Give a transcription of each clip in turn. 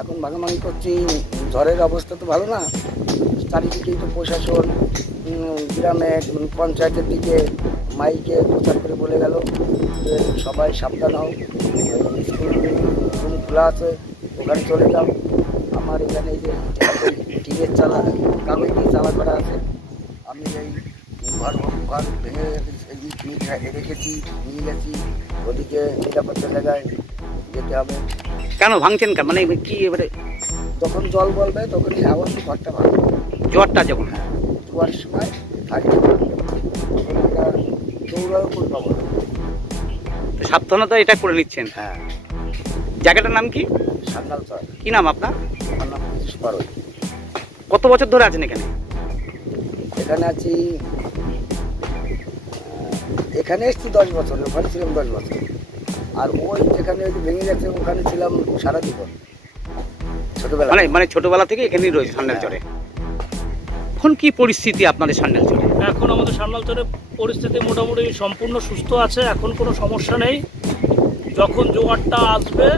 এখন ভাগাভাগি করছি, ঝড়ের অবস্থা তো ভালো না। চারিদিকেই তো প্রশাসন গ্রামে পঞ্চায়েতের দিকে মাইকে প্রচার করে বলে গেল যে সবাই সাবধান হও। স্কুল রুম খোলা আছে, ওখানে চলে যাও। আমার এখানে এই যে টিনের চালা, কাগজ দিয়ে চালা করা আছে। আমি এই ঘর ঘর ভেঙে রেখেছি, নিয়ে গেছি। ওদিকে নিরাপত্তা জায়গায় যেতে হবে। কেন ভাঙছেন কেন? মানে কি এবারে? যখন জল বলবে তখনই আবার ঘরটা ভালো জ্বরটা যখন? জোয়ার সময় দৌড়াও করে পাবো তো সাবধানতা এটা করে নিচ্ছেন। হ্যাঁ। জায়গাটার নাম কি? সান্দাল চর। কি নাম আপনার? আমার নাম পারোই। কত বছর ধরে আছেন এখানে? এখানে আছি এখানে এসছি দশ বছর ওখানে ছিলাম দশ বছর। আর ওই যেখানে ওই ভেঙে গেছে ওখানে ছিলাম সারা জীবন। ছোটবেলা। মানে মানে ছোটবেলা থেকে এখানেই রয়েছে সান্ডেল চরে। এখন কি পরিস্থিতি আপনাদের সান্ডেল চরে? এখন আমাদের সান্নালচরের পরিস্থিতি মোটামুটি সম্পূর্ণ সুস্থ আছে এখন কোনো সমস্যা নেই। যখন জোয়ারটা আসবে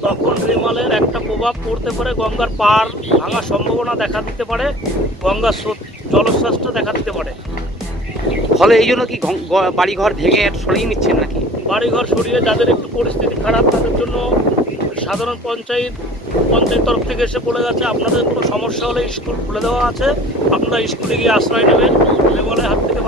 তখন রেমালের একটা প্রভাব পড়তে পারে গঙ্গার পার ভাঙার সম্ভাবনা দেখা দিতে পারে গঙ্গার স্রোত- জলোচ্ছ্বাসটা দেখা দিতে পারে। ফলে এই জন্য কি বাড়িঘর ভেঙে সরিয়ে নিচ্ছেন নাকি? বাড়িঘর সরিয়ে যাদের একটু পরিস্থিতি খারাপ, তাদের জন্য সাধারণ পঞ্চায়েত পঞ্চায়েত তরফ থেকে এসে বলে গেছে আপনাদের কোনো সমস্যা হলে স্কুল খুলে দেওয়া আছে, আপনারা স্কুলে গিয়ে আশ্রয় নেবেন। লেবলের হাত থেকে